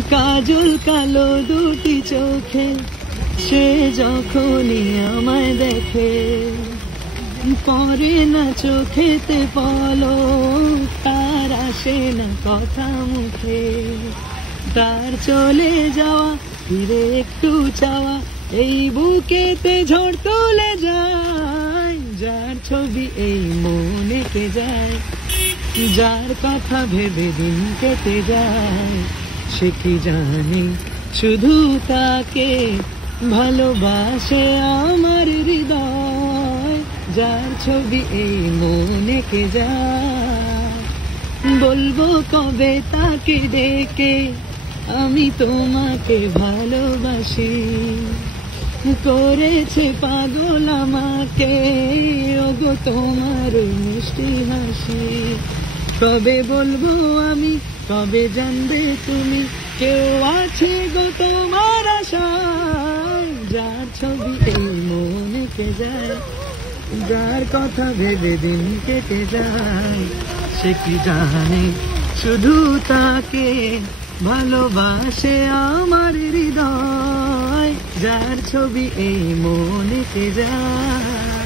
কাজল কালো দুটি চোখে সে যখনই আমায় দেখে, পরে না চোখেতে পলক, তার আসে না কথা মুখে। তার চলে যাওয়া ফিরে একটু চাওয়া, এই বুকেতে ঝড় তুলে যায়। যার ছবি এই মনে কে যায়, যার কথা ভেবে দিন কেটে যায়, সে কি জানে শুধু তাকে ভালোবাসে আমার হৃদয়। যার ছবি এই মনে কে যায়, বলবো কবে তাকে ডেকে আমি তোমাকে ভালোবাসি। করেছে পাগল আমাকে ওগো তোমার মিষ্টি হাসি। কবে বলবো আমি, কবে জানবে তুমি, কেউ আছে গো তোমার আশায়। যার ছবি এই মনে কে যায়, যার কথা ভেবে দিন কেটে যায়, সে কি জানে শুধু তাকে ভালোবাসে আমার হৃদয়। যার ছবি এই মনে কে যায়।